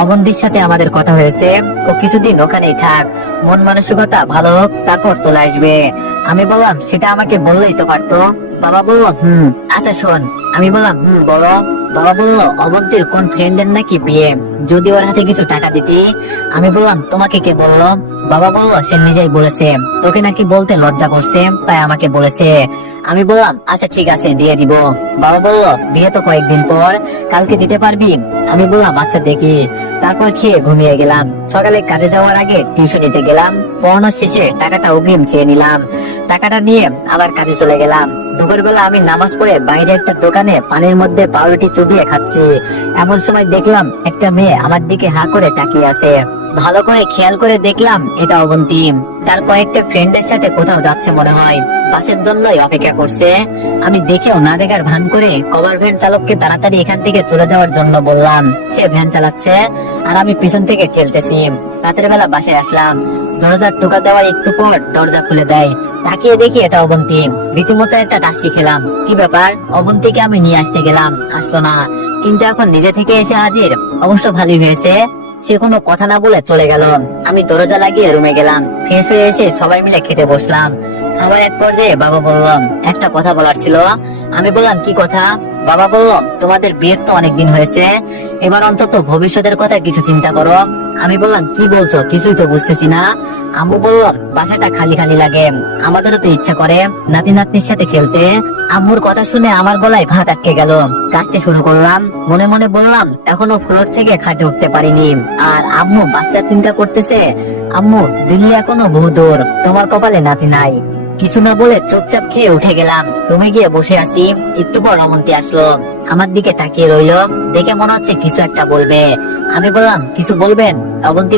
অবন্তীর সাথে আমাদের কথা হয়েছে, ও কিছুদিন ওখানেই থাক, মন মানসিকতা ভালো হোক, তারপর চলে আসবে। আমি বললাম সেটা আমাকে বললেই তো পারতো। বাবা বলল আচ্ছা শোন। আমি বললাম বলো। বাবা বলল অবন্তীর কোন ফ্রেন্ডের নাকি বিয়ে, যদি ওর হাতে কিছু টাকা দিতি। আমি বললাম তোমাকে কে বললো? বাবা বলল সে নিজেই বলেছে, তোকে নাকি বলতে লজ্জা করছে, তাই আমাকে বলেছে। আমি বললাম আচ্ছা ঠিক আছে, দিয়ে দিব। বাবা বলল বিয়ে তো কয়েকদিন পর, কালকে দিতে পারবি? আমি বললাম আচ্ছা দেখি। তারপর খেয়ে ঘুমিয়ে গেলাম। সকালে কাজে যাওয়ার আগে টিউশনিতে গেলাম, পড়ানোর শেষে টাকাটা অগ্রিম চেয়ে নিলাম। টাকাটা নিয়ে আবার কাজে চলে গেলাম। দুপুরবেলা আমি নামাজ পড়ে বাইরে একটা দোকানে পানির মধ্যে পাউরুটি চুবিয়ে খাচ্ছি। এমন সময় দেখলাম একটা মেয়ে আমার দিকে হা করে তাকিয়ে আছে। ভালো করে খেয়াল করে দেখলাম এটা অবন্তী। তার কয়েকটা ফ্রেন্ডের সাথে কোথাও যাচ্ছে মনে হয়, বাসের জন্যই অপেক্ষা করছে। আমি দেখেও না দেখার ভান করে কভার ভ্যান চালককে তাড়াতাড়ি এখান থেকে চলে যাওয়ার জন্য বললাম। সে ভ্যান চালাচ্ছে আর আমি পিছন থেকে ঠেলতেছি। রাতের বেলা বাসায় আসলাম, দরজার টোকা দেওয়ার একটু পর দরজা খুলে দেয়। তাকিয়ে দেখি এটা অবন্তী। রীতিমতো একটা টাস্কি খেলাম। কি ব্যাপার, অবন্তীকে আমি নিয়ে আসতে গেলাম, আসলো না, কিন্তু এখন নিজে থেকে এসে হাজির। অবশ্য ভালোই হয়েছে, সে কোনো কথা না বলে চলে গেল। আমি দরজা লাগিয়ে রুমে গেলাম। ফ্রেশ হয়ে এসে সবাই মিলে খেতে বসলাম। খাবার এক পর্যায়ে বাবা বললাম একটা কথা বলার ছিল। আমি বললাম কি কথা? বাবা বলল তোমাদের বিয়ের তো অনেকদিন হয়েছে, এবার অন্তত ভবিষ্যতের কথা কিছু চিন্তা করো। আমি বললাম কি বলছো, কিছুই তো বুঝতেছি না। আম্মু বলল বাসাটা খালি খালি লাগে, আমাদেরও তো ইচ্ছা করে নাতি নাতনির সাথে খেলতে। আম্মুর কথা শুনে আমার গলায় ভাত আটকে গেল। কাটতে শুরু করলাম, মনে মনে বললাম এখনো ফ্লোর থেকে খাটে উঠতে পারিনি। আর আম্মু বাচ্চা চিন্তা করতেছে। আম্মু দিল্লি এখনো বহু দূর, তোমার কপালে নাতি নাই। কিছু না বলে চুপচাপ খেয়ে উঠে গেলাম। রুমে গিয়ে বসে আছি, একটু পর অমন্তি আসলো। আমার দিকে তাকিয়ে রইলো, দেখে মনে হচ্ছে কিছু একটা বলবে। আমি বললাম কিছু বলবেন? অবন্তি